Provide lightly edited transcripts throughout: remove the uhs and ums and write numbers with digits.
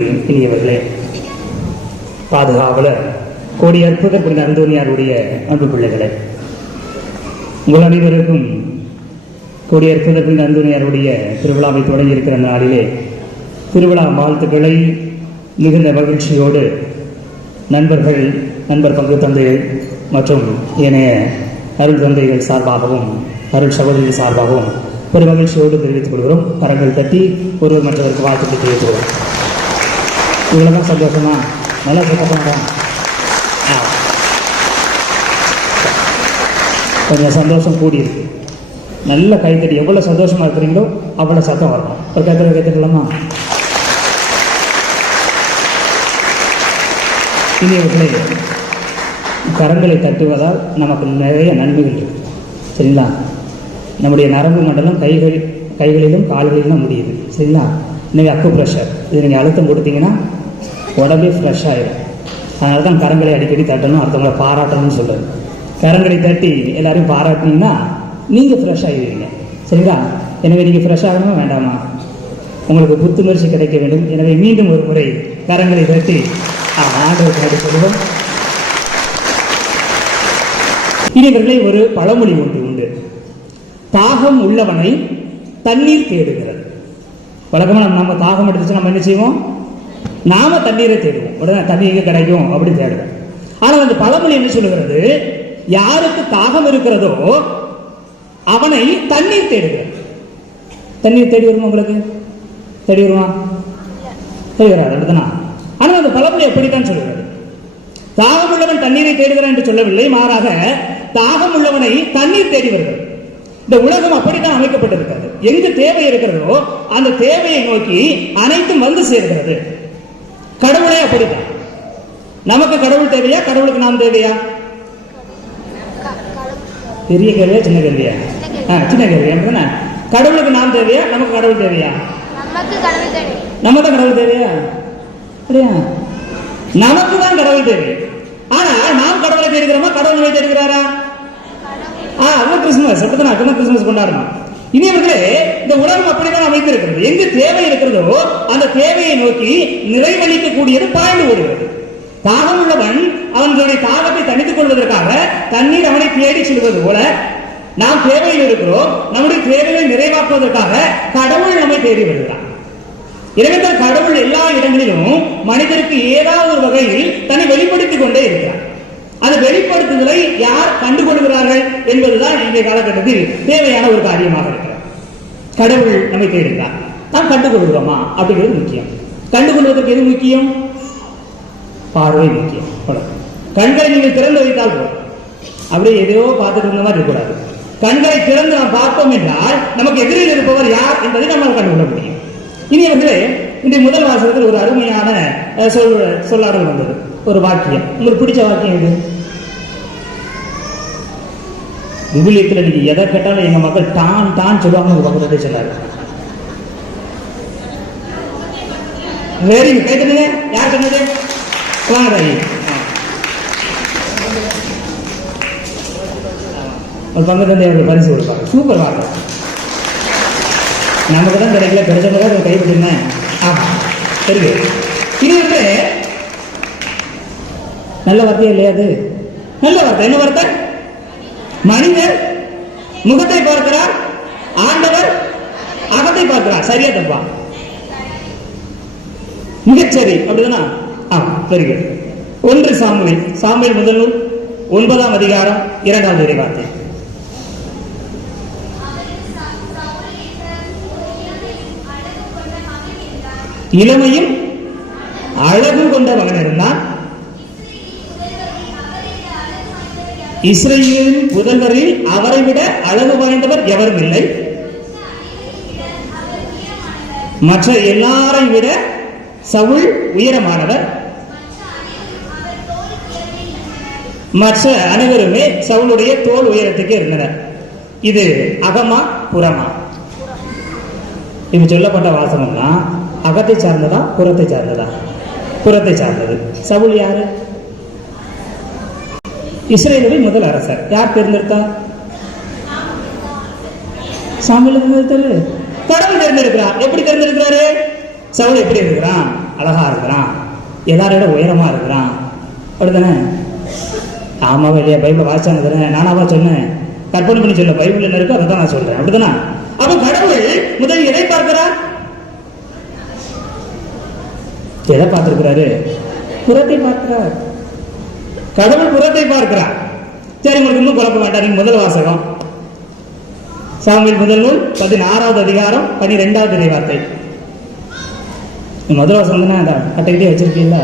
இனியவர்களே, பாதுகாவலர் கோடி அற்புத புனித அந்தோனியாருடைய அன்பு பிள்ளைகளை, உங்கள் அனைவருக்கும் கோடி அற்புத புனித அந்தோனியாருடைய திருவிழாவை தொடங்கி இருக்கிற நாளிலே திருவிழா வாழ்த்துக்களை மிகுந்த மகிழ்ச்சியோடு நண்பர் பங்கு தந்தைகள் மற்றும் ஏனைய அருள் தந்தைகள் சார்பாகவும் அருள் சகோதரிகள் சார்பாகவும் ஒரு மகிழ்ச்சியோடு தெரிவித்துக் கொள்கிறோம். கரங்கள் தட்டி ஒருவர் மற்றவருக்கு வாழ்த்துக்களை தெரிவித்துக் கொள்கிறோம். இவ்வளோதான் சந்தோஷமா? நல்லா சந்தோஷமா? கொஞ்சம் சந்தோஷம் கூடியிருக்கு. நல்ல கைத்தடி. எவ்வளோ சந்தோஷமா இருக்கிறீங்களோ அவ்வளோ சத்தம் வரணும். ஒரு கைத்தலாமா? இனியவர்களே, கரங்களை தட்டுவதால் நமக்கு நிறைய நன்மைகள் இருக்கு. சரிங்களா? நம்முடைய நரம்பு மண்டலம் கைகளிலும் கால்களிலும் முடியுது. சரிங்களா? இன்னைக்கு அக்கு ப்ரெஷர் இது நீங்கள் அழுத்தம் கொடுத்தீங்கன்னா உடம்பே ஃப்ரெஷ் ஆகிடும். அதனால தான் கரங்களை அடிக்கடி தட்டணும், அடுத்தவங்களை பாராட்டணும்னு சொல்லுறது. கரங்களை தட்டி எல்லாரையும் பாராட்டினீங்கன்னா நீங்கள் ஃப்ரெஷ் ஆகிடுவீங்க. சரிங்களா? எனவே நீங்கள் ஃப்ரெஷ் ஆகணுமா வேண்டாமா? உங்களுக்கு புத்துணர்ச்சி கிடைக்க வேண்டும். எனவே மீண்டும் ஒரு முறை கரங்களை தட்டி ஆண்டவருக்கு நன்றி சொல்லுவோம். இவர்களே, ஒரு பழமொழி ஒன்று உண்டு. தாகம் உள்ளவனை தண்ணீர் தேடுகிறது. வழக்கமாக நம்ம தாகம் எடுத்துச்சு நம்ம என்ன செய்வோம்? நாம தண்ணீரை தேடுவோம். உடனே தண்ணீர் கிடைக்கும் அப்படி தேடுவோம். ஆனால் அந்த பழமொழி என்ன சொல்லுகிறது? யாருக்கு தாகம் இருக்கிறதோ அவனை தண்ணீர் தேடுகிறது. தண்ணீர் தேடி வருமா? உங்களுக்கு தேடி வருமா? தேடி வராது. அப்படித்தானா? ஆனால் அந்த பழமொழி எப்படித்தான் சொல்லுகிறது? தாகம் உள்ளவன் தண்ணீரை தேடுகிறான் என்று சொல்லவில்லை, மாறாக தாகம் உள்ளவனை தண்ணீர் தேடி வருகிறது. இந்த உலகம் அப்படித்தான் அமைக்கப்பட்டிருக்கிறது. எங்கு தேவை இருக்கிறதோ அந்த தேவையை நோக்கி அனைத்தும் வந்து சேர்கிறது. கடவுளே அப்படித்தான். நமக்கு கடவுள் தேவையா? கடவுளுக்கு நாம் தேவையா? பெரிய கேள்வியா சின்ன கேள்வியா? சின்ன கேள்வியா? கடவுளுக்கு நாம் தேவையா? நமக்கு கடவுள் தேவையா? நம்ம தான் கடவுள் தேவையா? அப்படியா? நமக்கு தான் கடவுள் தேவை. ஆனா நாம் கடவுளை தேடுகிறோமா? கடவுளை தேடுகிறாரா? கிறிஸ்துமஸ் அப்படிதான் கிறிஸ்துமஸ் கொண்டாடணும். இனியவர்களே, இந்த உலகம் அப்படிதான் அமைந்திருக்கிறது. எங்கு தேவை இருக்கிறதோ அந்த தேவையை நோக்கி நிறைவளிக்கக்கூடியது பாய்ந்து ஓடுகிறது. தாகம் உள்ளவன் அவனுடைய தாகத்தை தணித்துக் கொள்வதற்காக தண்ணீர் அவனை தேடி செல்வது போல நாம் தேவையில் இருக்கிறோம். நம்முடைய தேவையை நிறைவாக்குவதற்காக கடவுள் நம்மை தேடி வருகிறார். எனவே கடவுள் எல்லா இடங்களிலும் மனிதருக்கு ஏதாவது ஒரு வகையில் தன்னை வெளிப்படுத்திக் கொண்டே இருக்கிறார். அந்த வெளிப்படுத்துதலை யார் கண்டுகொள்கிறார்கள் என்பதுதான் இன்றைய காலகட்டத்தில் தேவையான ஒரு காரியமாக இருக்கிறார். கடவுள் நம்மை தேடுகிறார், நாம் கண்டுகொள்கிறோமா அப்படிங்கிறது முக்கியம். கண்டுகொள்வதற்கு எது முக்கியம்? பார்வை முக்கியம். கண்களை நீங்கள் திறந்து வைத்தால் போதும். அப்படியே எதையோ பார்த்துட்டு இருந்த மாதிரி இருக்கக்கூடாது. கண்களை திறந்து நாம் பார்த்தோம் என்றால் நமக்கு எதிரில் இருப்பவர் யார் என்பதை நம்மால் கண்டுகொள்ள முடியும். இனி இன்றைய முதல் வாசகத்தில் ஒரு அருமையான சொல்லாடல் வந்தது. ஒரு வாக்கியம். உங்களுக்கு பிடிச்ச வாக்கியம் இது? விவிலியத்தில் நீங்க எதை கேட்டாலும் எங்க மக்கள் தான் தான் சொல்லுவாங்க. ஒரு பக்கத்தை சொன்னாரு. Very good. கேட்குறீங்க? யார் சொன்னது? ஒரு பங்கு தந்தை அவர்கள் பரிசு கொடுப்பாங்க. சூப்பர் வார்த்தை. நமக்கு தான் கிடைக்கல, கிடைச்சவங்க கைப்பற்றினேன். ஆமா, சரி. இது வந்து நல்ல வார்த்தையா இல்லையா? அது நல்ல வார்த்தை. என்ன வார்த்தை? மனிதர் முகத்தை பார்க்கிறார், ஆண்டவர் அகத்தை பார்க்கிறார். சரியா தப்பா? மிகச்சரி. அப்படிதானா? Very good. 1 சாமுவேல் முதல் நூல் 9ஆம் அதிகாரம் 2வது இறைவார்த்தை. இளமையும் அழகு கொண்ட மகன் இருந்தான். இஸ்ரவேலின் புதல்வரில் அவரை விட அழகு வாய்ந்தவர் எவரும் இல்லை. மற்ற எல்லாரை விட சவுல் உயரமானவர். மற்ற அனைவருமே சவுளுடைய தோல் உயரத்துக்கு இருந்தனர். இது அகமா புறமா? இப்ப சொல்லப்பட்ட வாசகம் தான் அகத்தை சார்ந்ததா புறத்தை சார்ந்ததா? புறத்தை சார்ந்தது. சவுல் யாரு? இஸ்ரவேலின் முதல் அரசர். யார் தேர்ந்தெடுத்தா? சாமுவேல் தேர்ந்தெடுத்தாரு. கடவுள் தேர்ந்தெடுக்கிறார். எப்படி தேர்ந்தெடுக்கிறாரு? சவுல் எப்படி இருக்கிறான்? அழகா இருக்கிறான், எல்லாரோட உயரமா இருக்கிறான், அப்படித்தானே? ஆமாவா இல்லையா? பைபிள் வாசிச்சாங்க தானே? நானாவா சொன்னேன்? கற்பனை பண்ணி சொல்ல, பைபிள் என்ன இருக்கோ அதை தான் நான் சொல்றேன், அப்படித்தானே? அப்ப கடவுள் முதல் எதை பார்க்கிறார்? எதை பார்த்திருக்கிறாரு? புறத்தை பார்க்கிறார். கடவுள் புறத்தை பார்க்கிறார். சரி, உங்களுக்கு இன்னும் குழப்ப வேண்டாம். நீங்க முதல் வாசகம் சாமுவேல் முதல் நூல் 16வது அதிகாரம் 12வது இறைவார்த்தை. முதல் வாசகம் தானே கட்டைக்கிட்டே வச்சிருக்கீங்களா?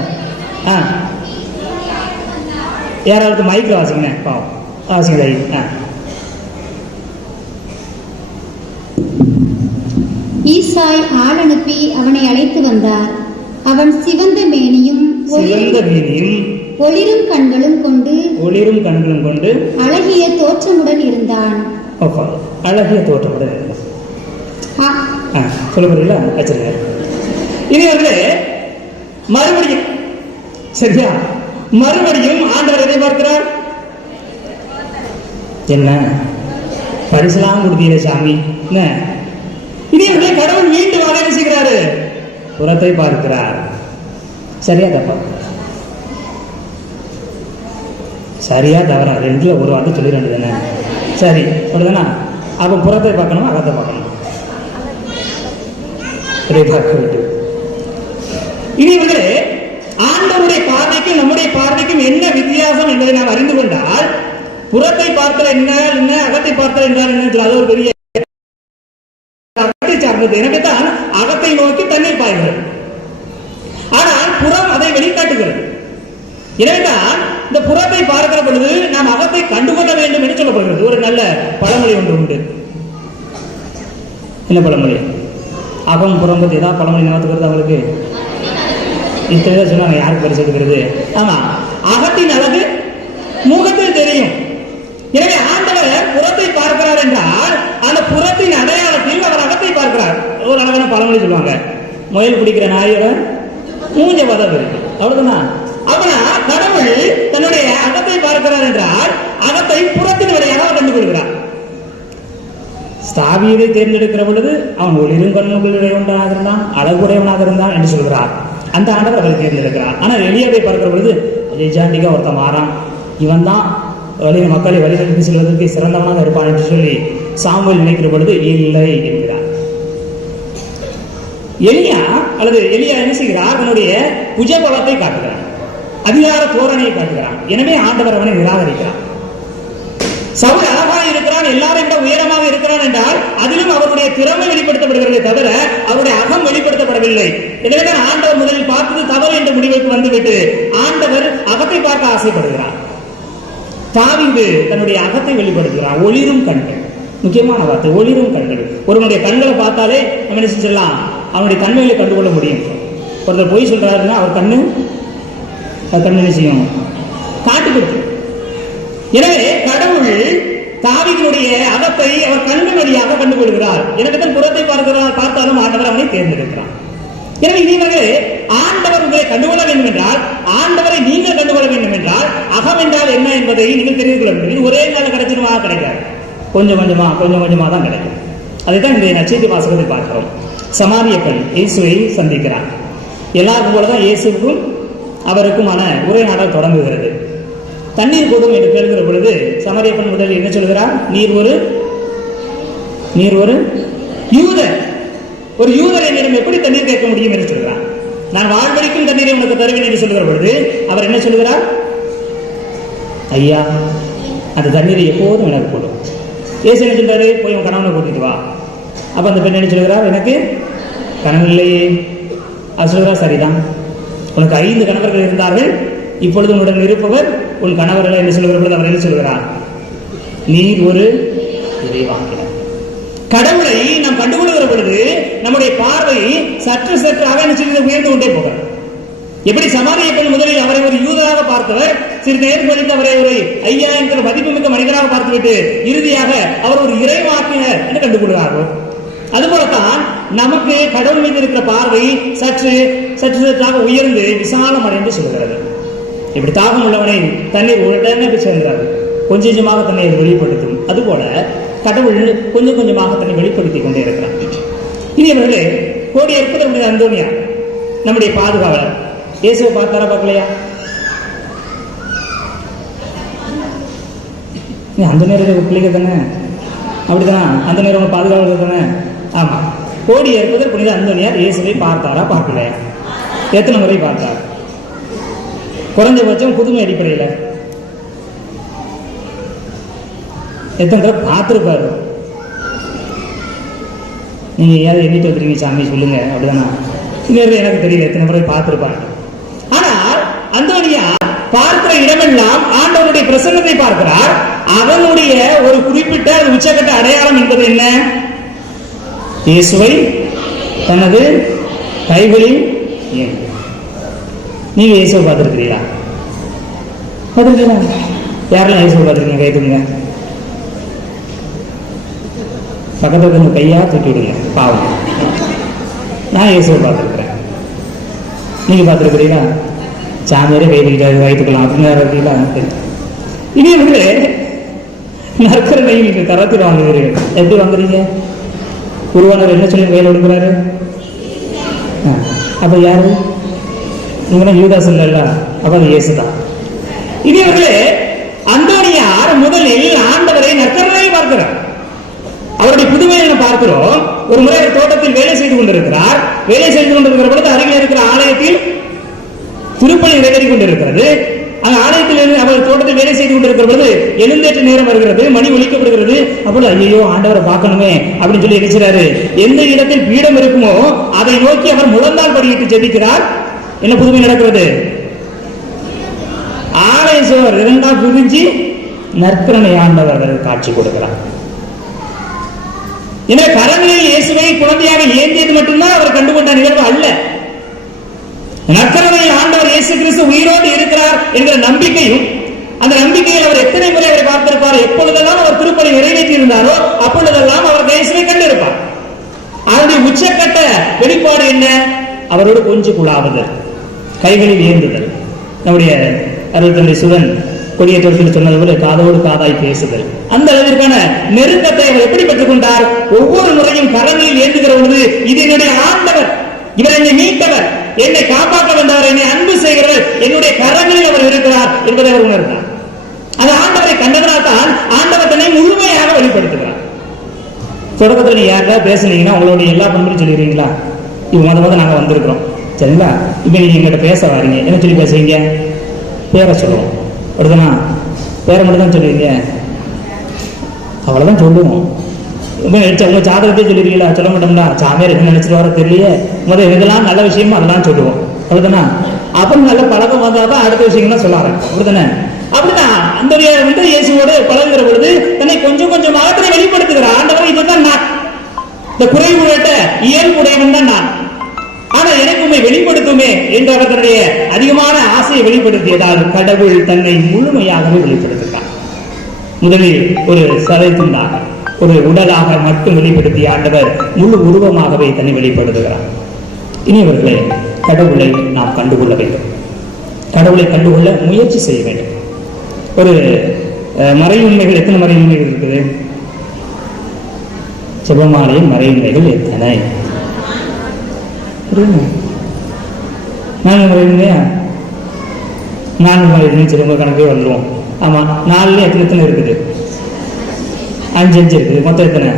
யாராவது மைக்ல வாசிங்க, பாவம் வாசிங்க. ஈசாய் ஆள் அனுப்பி அவனை அழைத்து வந்தார். அவன் சிவந்த மேனியும் ஒளிரும் கண்களும் கொண்டு அழகிய தோற்றமுடன் இருந்தான். அழகிய தோற்றமுடன் இருந்தான். சொல்ல புரியல? வச்சிருக்க. இனி வந்து மறுபடியும், சரியா, மறுபடியும் ஆண்டவர் எதை பார்க்கிறார்? என்ன பரிசுலாம் கொடுத்தீங்க சாமி. இனி வந்து கடவுள் மீண்டும் என்ன செய்கிறாரு? புறத்தை பார்க்கிறார். சரியா தப்பா? சரியா தவறா? ரெண்டுல ஒரு வார்த்தை சொல்லிட தானே? சரி, அப்படிதானா? அப்ப புறத்தை பார்க்கணும், அகத்தை பார்க்கணும். இனி வந்து ஆண்டவருடைய பார்வைக்கும் நம்முடைய பார்வைக்கும் என்ன வித்தியாசம் என்பதை நாம் அறிந்து கொண்டால், புறத்தை பார்த்தல் என்ன, அகத்தை பார்த்தல் என்றால் என்ன, அது ஒரு பெரிய அகத்தை சார்ந்தது. எனவேதான் அகத்தை நோக்கி தண்ணீர் பாய்கிறது, ஆனால் புறம் அதை வெளிக்காட்டுகிறது. எனவேதான் இந்த புறத்தை பார்க்கிற பொழுது நாம் அகத்தை கண்டுகொள்ள வேண்டும் என்று சொல்லப்படுகிறது. ஒரு நல்ல பழமொழி ஒன்று உண்டு. என்ன பழமொழி? அகம் புறம் பத்தி ஏதாவது பழமொழி நடத்துகிறது அவங்களுக்கு இத்தனை சொன்னாங்க. யாருக்கு பரிசெடுக்கிறது? ஆமா, அகத்தின் அழகு முகத்தில் தெரியும். எனவே ஆண்டவர் புறத்தை பார்க்கிறார் என்றால் அந்த புறத்தின் அடையாளத்தில் அவர் அகத்தை பார்க்கிறார். ஒரு அழகான பழமொழி சொல்லுவாங்க, முயல் பிடிக்கிற நாயோட மூஞ்ச பதம் இருக்கு, அவ்வளவுதான். அவனா கடவுள் தன்னுடைய அகத்தை பார்க்கிறார் என்றால் அகத்தை புறத்தின் வழியாக கண்டுகொள்கிறார். தாவீதை தேர்ந்தெடுக்கிற பொழுது அவன் ஒளிரும் கண்ணுடையவனாக இருந்தான், அழகுடையவனாக இருந்தான் என்று சொல்கிறார். அந்த ஆண்டவர் அவரை தேர்ந்தெடுக்கிறார். ஆனால் எலியாவை பார்க்கிற பொழுது ஜெய்சாண்டிகா ஒருத்தன் மாறான், இவன் தான் மக்களை வழிநடத்தி செல்வதற்கு சிறந்தவனாக இருப்பான் என்று சொல்லி சாமுவேல் நினைக்கிற பொழுது இல்லை என்கிறார். எலியா என்ன செய்கிறார்? அவனுடைய புஜபலத்தை காட்டுகிறான், அதிகார தோரணையை காட்டுகிறான். எனவே ஆண்டவர் அவனை நிராகரிக்கிறார். சவுல் அழகாக இருக்கிறான், எல்லாரும் விட உயரமாக இருக்கிறான் என்றால் அதிலும் அவருடைய திறமை வெளிப்படுத்தப்படுகிறதே தவிர அவருடைய அகம் வெளிப்படுத்தப்படவில்லை. எனவேதான் ஆண்டவர் முதலில் பார்த்தது தவறு என்ற முடிவுக்கு வந்துவிட்டு ஆண்டவர் அகத்தை பார்க்க ஆசைப்படுகிறார். தாவீது தன்னுடைய அகத்தை வெளிப்படுத்துகிறார். ஒளிரும் கண்கள், முக்கியமான வார்த்தை, ஒளிரும் கண்கள். ஒருவனுடைய கண்களை பார்த்தாலே நம்ம என்ன செஞ்சலாம்? அவனுடைய தன்மைகளை கண்டுகொள்ள முடியும். ஒருத்தர் பொய் சொல்றாருன்னா அவர் கண்ணு என்ன செய்யும்? காட்டு கொடுத்து. எனவே கடவுள் தாவீதினுடைய அகத்தை அவர் கண்ணு வழியாக கண்டுகொள்கிறார். எனக்கு புறத்தை பார்த்தாலும் ஆண்டவர் அவனை தேர்ந்தெடுக்கிறார். எனவே நீங்கள் ஆண்டவர் உங்களை கண்டுகொள்ள வேண்டும் என்றால், ஆண்டவரை நீங்கள் கண்டுகொள்ள வேண்டும் என்றால் அகம் என்றால் என்ன என்பதை நீங்கள் தெரிந்து கொள்ள வேண்டும். இது ஒரே நாள் கிடைச்சிருமா? கிடைக்காது. கொஞ்சம் கொஞ்சமா தான் கிடைக்கும். அதைத்தான் இந்த நற்செய்தி வாசகத்தை பார்க்கிறோம். சமாரிய பெண் இயேசுவை சந்திக்கிறார். எல்லாருக்கும் போலதான் இயேசுக்கும் அவருக்குமான உரையாடல் தொடங்குகிறது. தண்ணீர் கூடும் என்று கேட்கிற பொழுது சமாரிய பெண் முதலில் என்ன சொல்கிறார்? நீர் ஒரு யூதர், ஒரு யூதர் என்னிடம் எப்படி தண்ணீர் கேட்க முடியும் என்று சொல்கிறார். நான் வாழ்வழிக்கும் தண்ணீரை உனக்கு தருவேன் என்று சொல்கிற பொழுது அவர் என்ன சொல்கிறார்? ஐயா, அந்த தண்ணீரை எப்போதும் எனக்கு போடும். ஏசு என்ன சொல்றாரு? போய் உன் கணவனை கூட்டிட்டு வா. அப்ப அந்த பெண் என்ன சொல்கிறார்? எனக்கு கணவன் இல்லையே. அது சொல்கிறார், சரிதான், உனக்கு 5 கணவர்கள் இருந்தார்கள், இப்பொழுது உன்னுடன் இருப்பவர் உன் கணவர்கள் என்று சொல்கிற பொழுது அவர் என்ன சொல்கிறார்? நீர் ஒரு இறைவாக்கினர். கடவுளை நாம் கண்டுகொள்கிற பொழுது நம்முடைய பார்வை சற்று உயர்ந்து கொண்டே போகிறார். எப்படி சமாரிய பெண் முதலில் அவரை ஒரு யூதராக பார்த்தவர் சிறிது நேரம் கழித்து அவரை ஒரு ஐயா என்கிற மதிப்புமிக்க மனிதராக பார்த்துவிட்டு இறுதியாக அவர் ஒரு இறைவாக்கினர் என்று கண்டுகொள்கிறார்கள். அதுபோலத்தான் நமக்கு கடவுள் மீது இருக்கிற பார்வை சற்றாக உயர்ந்து விசாலம் அடைந்து சொல்கிறது. இப்படி தாகம் உள்ளவனை தண்ணீர் உடனே சேர்ந்தார்கள், கொஞ்சமாக தன்னை வெளிப்படுத்தும். அதுபோல கடவுள் கொஞ்சமாக தன்னை வெளிப்படுத்திக் கொண்டே இருக்கிறார். இனி அவர்களே கோடி அற்புதம் அந்தோனியா நம்முடைய பாதுகாவலர். இயேசுவை பார்த்தாரா பார்க்கலையா? அந்த நேரம் பிள்ளைங்க தானே, அப்படிதான். அந்த நேரம் பாதுகாவலர் தானே. ஆமா, கோடி ஏற்பதர் புனித அந்தோனியார் இயேசுவை பார்த்தாரா பார்க்கலையா? எத்தனை முறை பார்த்தார்? குறைஞ்சபட்சம் புதுமை அடிப்படையில் எத்தனை தடவை பார்த்துருப்பாரு? நீங்க ஏதாவது எண்ணிட்டு வந்துருக்கீங்க சாமி சொல்லுங்க, அப்படிதானா? எனக்கு தெரியல எத்தனை முறை பார்த்திருப்பாங்க. ஆனால் அந்தோனியா பார்க்கிற இடமெல்லாம் ஆண்டவருடைய பிரசன்னத்தை பார்க்கிறார். அவனுடைய ஒரு குறிப்பிட்ட உச்சகட்ட அடையாளம் என்பது என்ன? இயேசுவை தனது கைகளில். நீங்க இயேசுவை பார்த்திருக்கிறீங்களா? பார்த்திருக்கீங்களா? யாரெல்லாம் இயேசுவை பார்த்திருக்கீங்க? கை தூங்க. பக்கத்துல கொஞ்சம் கையா தூக்கி விடுங்க, பாவம். நான் இயேசுவை பார்த்திருக்கிறேன். நீங்க பார்த்திருக்கிறீங்களா? சாமியாரே கை வைத்துக்கலாம் அப்படின்னு இருக்கீங்களா? இனி வந்து நற்கருணை நீங்க கரத்தில் வாங்குகிறீர்கள். எப்படி வாங்குறீங்க? குருவானவர் என்ன சொல்லி கையில் கொடுக்குறாரு? அப்ப யாரு? நீங்க யூதாஸ் இல்ல, அப்ப அது இயேசுதான். இனி அவர்களே, அந்தோனியார் முதலில் ஆண்டவரை நற்கருணை பார்க்கிறார். அவருடைய புதுமையை பார்க்கிறோம். ஒரு முறை தோட்டத்தில் வேலை செய்து கொண்டிருக்கிறார். வேலை செய்து கொண்டிருக்கிற பொழுது அருகில் இருக்கிற ஆலயத்தில் திருப்பலி நிறைவேறி கொண்டிருக்கிறது. அந்த ஆலயத்தில் அவர் தோட்டத்தில் வேலை செய்து கொண்டிருக்கிற பொழுது எழுந்தேற்ற நேரம் வருகிறது, மணி ஒலிக்கப்படுகிறது. அப்பொழுது ஐயோ ஆண்டவரை பார்க்கணுமே அப்படின்னு சொல்லி நினைச்சாரு. எந்த இடத்தில் பீடம் இருக்குமோ அதை நோக்கி அவர் முழந்தால் படியிட்டு ஜெபிக்கிறார். என்ன புதுமை நடக்கிறது? ஆலய சுவர் இரண்டாம் புரிஞ்சு நற்கருணை ஆண்டவர் காட்சி கொடுக்கிறார். எனவே கரங்களில் இயேசுவை குழந்தையாக ஏந்தியது மட்டும்தான் அவர் கண்டுகொண்ட நிகழ்வு அல்ல. நற்கருணை ஆண்டவர் இயேசு கிறிஸ்து உயிரோடு இருக்கிறார் என்கிற நம்பிக்கையும், அந்த நம்பிக்கையில் அவர் எத்தனை முறை அவரை பார்த்திருப்பார். எப்பொழுதெல்லாம் அவர் திருப்பலி நிறைவேற்றி இருந்தாரோ அப்பொழுதெல்லாம் அவர் இயேசுவை கண்டிருப்பார். அவருடைய உச்சக்கட்ட வெளிப்பாடு என்ன? அவரோடு கொஞ்சம் குழாவுதல், கைகளில் ஏந்துதல். நம்முடைய அருள்தந்தை சுதன் கொடியேற்றத்தில் சொன்னது போல காதோடு காதாய் பேசுதல். அந்த அளவிற்கான நெருக்கத்தை அவர் எப்படி பெற்றுக் கொண்டார்? ஒவ்வொரு முறையும் கரங்களில் ஏந்துகிற பொழுது இது என்னுடைய ஆண்டவர், இவர் என்னை மீட்டவர், என்னை காப்பாற்ற வந்தவர், என்னை அன்பு செய்கிறவர், என்னுடைய கரங்களில் அவர் இருக்கிறார் என்பதை அவர் உணர்ந்தார். அது ஆண்டவரை கண்டதனால் தான் ஆண்டவர் தன்னை முழுமையாக வெளிப்படுத்துகிறார். தொடக்கத்தில் நீங்க யாருக்காவது பேசுனீங்கன்னா உங்களுடைய எல்லா பண்பும் சொல்லிடுறீங்களா? இது முத நாங்க வந்திருக்கிறோம், சரிங்களா? இப்ப நீங்க எங்கிட்ட பேச வாரீங்க, என்ன சொல்லி பேசுவீங்க? பேரை சொல்லுவோம், அப்படிதானா? பேரை மட்டும் தான் சொல்லுவீங்க, அவ்வளவுதான் சொல்லுவோம். உங்க ஜாதகத்தை சொல்லிருக்கீங்களா? சொல்ல மாட்டோம்னா சாமியார் என்ன நினைச்சிட்டு வர தெரியல. முதல்ல எதெல்லாம் நல்ல விஷயமோ அதெல்லாம் சொல்லுவோம், அப்படிதானா? அப்புறம் நல்ல பழக்கம் வந்தாதான் அடுத்த விஷயங்கள்லாம் சொல்ல ஆரம்பிக்கும், அப்படிதானே? அப்படிதான் அந்த வந்து இயேசுவோடு பழகுகிற பொழுது தன்னை கொஞ்சம் கொஞ்சமாக தன்னை வெளிப்படுத்துகிறார். ஆண்டவர் இதுதான் நான், இந்த குறைவுடைய இயல்புடையவன் தான் நான், ஆனா எனக்கு உண்மை வெளிப்படுத்துமே என்று அவர் தன்னுடைய அதிகமான ஆசையை வெளிப்படுத்தியதால் கடவுள் தன்னை முழுமையாகவே வெளிப்படுத்துகிறார். முதலில் ஒரு சதை துண்டாக, ஒரு உடலாக மட்டும் வெளிப்படுத்திய ஆண்டவர் முழு உருவமாகவே தன்னை வெளிப்படுத்துகிறார். இனியவர்களே, கடவுளை நாம் கண்டுகொள்ள வேண்டும், கடவுளை கண்டுகொள்ள முயற்சி செய்ய வேண்டும். ஒரு மறையுண்மைகள் எத்தனை மறையுண்மைகள் இருக்குது? செபமாலையின் மறையுண்மைகள் எத்தனை? நான்கு மறையுண்மையா? நான்கு மறையுண்மை சிறும கணக்கே வந்துடும். ஆமா, நாலுல எத்தனை இருக்குது? 5 இருக்குது. மொத்தம் எத்தனை?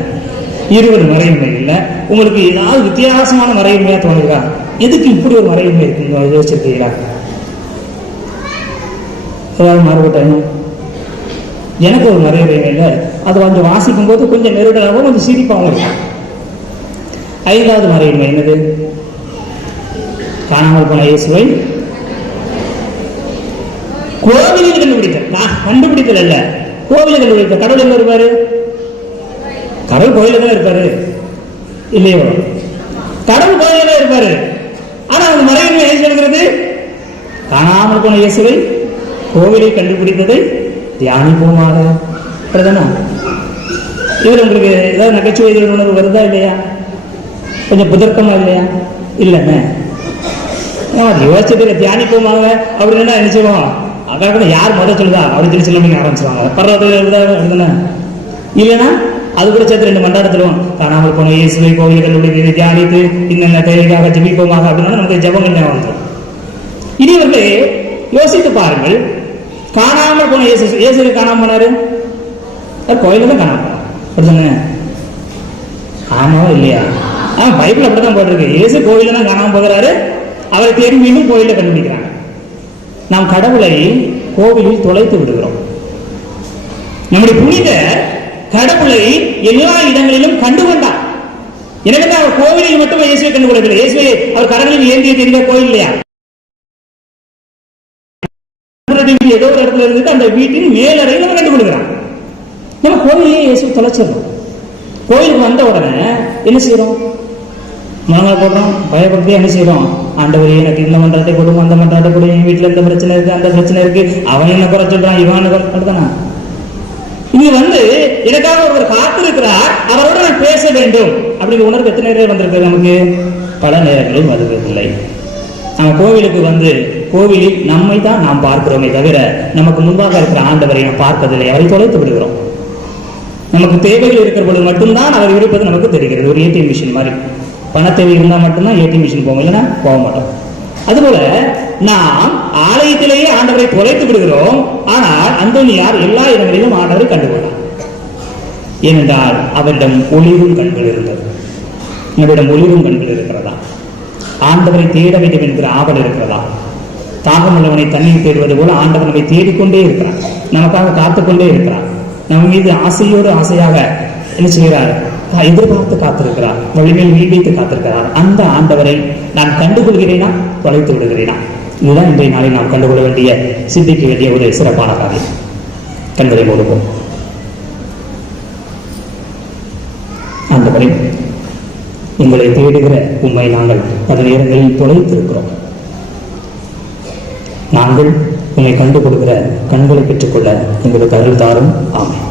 20 மறையுண்மை இல்ல. உங்களுக்கு ஏதாவது வித்தியாசமான மறையுண்மையா தோணுதா? எதுக்கு இப்படி ஒரு மறையுண்மை இருக்குங்க யோசிச்சிருக்கீங்களா? ஏதாவது மாறுபட்ட எனக்கு ஒரு மறையுண்மை இல்லை, அது கொஞ்சம் வாசிக்கும் போது கொஞ்சம் நெருடலாகவும் கொஞ்சம் சிரிப்பாகவும் இருக்கும். 5வது மறையுண்மை என்னது? காணாமல் போன இயேசுவை கோவிலில் கண்டுபிடித்தல். கண்டுபிடித்தல் அல்ல, கோவிலில் கண்டுபிடித்த. கடவுள் எங்க இருப்பாரு? கடவுள் கோயில தான் இருப்பாரு, இல்லையோ? கடவுள் கோயில தான் இருப்பாரு. ஆனா அவங்க மறையுண்மை ஏன் சொல்கிறது? காணாமல் போன இயேசுவை கோவிலை கண்டுபிடித்ததை தியானிப்போமாக. இதுல உங்களுக்கு ஏதாவது நகைச்சுவை உணர்வு வருதா இல்லையா? கொஞ்சம் புதர்க்கமா இல்லையா? இல்லைன்னு யோசிச்சுட்டு தியானிப்போமாக அப்படின்னு என்ன நினைச்சுவோம். அதான் யார் முதல் சொல்லுதா அப்படி சொல்லி சொல்ல ஆரம்பிச்சுவாங்க. பர்வதம் இல்லைன்னா அது கூட சேர்த்து 2 மண்டாடத்திலும் காணாமல் போன இயேசுவை கோவில்களுடைய தியானித்து இன்னென்ன தேவைக்காக ஜெபிப்போமாக அப்படின்னா நமக்கு ஜெபங்கள் ஞாபகம் வந்துடும். இனிவர்களே யோசித்து பாருங்கள், காணாமல் போன இயேசு காணாம போனாரு, கோயில தான் காணாம போனார். ஆமாவா இல்லையா? பைபிள் அப்படிதான் போட்டிருக்கு. இயேசு கோயில தான் காணாம போகிறாரு, அவரை தேடி மீண்டும் கோயில கண்டுபிடிக்கிறாங்க. நாம் கடவுளை கோவிலில் தொலைத்து விடுகிறோம். நம்முடைய புனித கடவுளை எல்லா இடங்களிலும் கண்டுகொண்டார். எனவே அவர் கோவிலில் மட்டும் இயேசுவை கண்டுகொள்ளவில்லை. இயேசுவை அவர் கடவுளில் ஏந்திய தெரிந்த கோயில் இல்லையா, ஏதோ ஒரு இடத்துல இருந்து அந்த வீட்டின் மேலறையில் நம்ம கண்டுகொள்கிறான். நம்ம கோவிலையே இயேசு தொலைச்சிடறோம். கோயிலுக்கு வந்த உடனே என்ன செய்யறோம்? முழங்கால் போடுறோம், பயப்படுத்தி என்ன செய்யறோம்? ஆண்டவரே எனக்கு இந்த மன்றத்தை கொடுக்கும், அந்த மன்றத்தை கொடு, என் வீட்டுல இந்த பிரச்சனை இருக்கு, அந்த பிரச்சனை இருக்கு, அவன் என்ன குறை சொல்றான், இவன் அப்படித்தானா? இங்க வந்து எனக்காக ஒருவர் காத்திருக்கிறார், அவரோட நான் பேச வேண்டும் அப்படிங்கிற உணர்வு எத்தனை நேரம் வந்திருக்கு நமக்கு? பல நேரங்களில் வருவதில்லை. நம்ம கோவிலுக்கு வந்து கோவிலில் நம்மை தான் நாம் பார்க்கிறோமே தவிர நமக்கு முன்பாக இருக்கிற ஆண்டவரை நாம் பார்ப்பதில்லை, அவரை தொலைத்து விடுகிறோம். நமக்கு தேவைகள் இருக்கிற பொழுது மட்டும்தான் அவர் இருப்பது நமக்கு தெரிகிறது. ஒரு ஏடிஎம் மிஷின் மாதிரி, பண தேவை இருந்தால் மட்டும்தான் ஏடிஎம் மிஷின் போவோம், இல்லைன்னா போக மாட்டோம். அதுபோல நாம் ஆலயத்திலேயே ஆண்டவரை தொலைத்து விடுகிறோம். ஆனால் அந்தோனியார் எல்லா இடங்களிலும் ஆண்டவரை கண்டுகொண்டார். ஏனென்றால் அவரிடம் ஒளிரும் கண்கள் இருந்தது. நம்மிடம் ஒளிரும் கண்கள் இருக்கிறதா? ஆண்டவரை தேட வேண்டும் என்கிற ஆவல் இருக்கிறதா? தாகம் உள்ளவனை தண்ணீர் தேடுவது போல ஆண்டவர் நம்மை தேடிக்கொண்டே இருக்கிறார், நமக்காக காத்துக்கொண்டே இருக்கிறார். நம்ம மீது ஆசையோடு ஆசையாக என்ன செய்கிறார்? எதிர்பார்த்து காத்திருக்கிறார், வழிமேல் வீடு வைத்து காத்திருக்கிறார். அந்த ஆண்டவரை நான் கண்டுகொள்கிறேனா, தொலைத்து விடுகிறேனா? இதுதான் இன்றைய நாளில் நாம் கண்டுகொள்ள வேண்டிய, சிந்திக்க வேண்டிய ஒரு சிறப்பான காரியம். கண்களை மூடுவோம். ஆண்டவரே, உங்களை தேடுகிற உண்மை நாங்கள் பல நேரங்களில் தொலைத்திருக்கிறோம். நாங்கள் உங்களை கண்டுகொள்கிற கண்களை பெற்றுக்கொள்ள எங்களுக்கு அருள் தாரும். ஆமென்.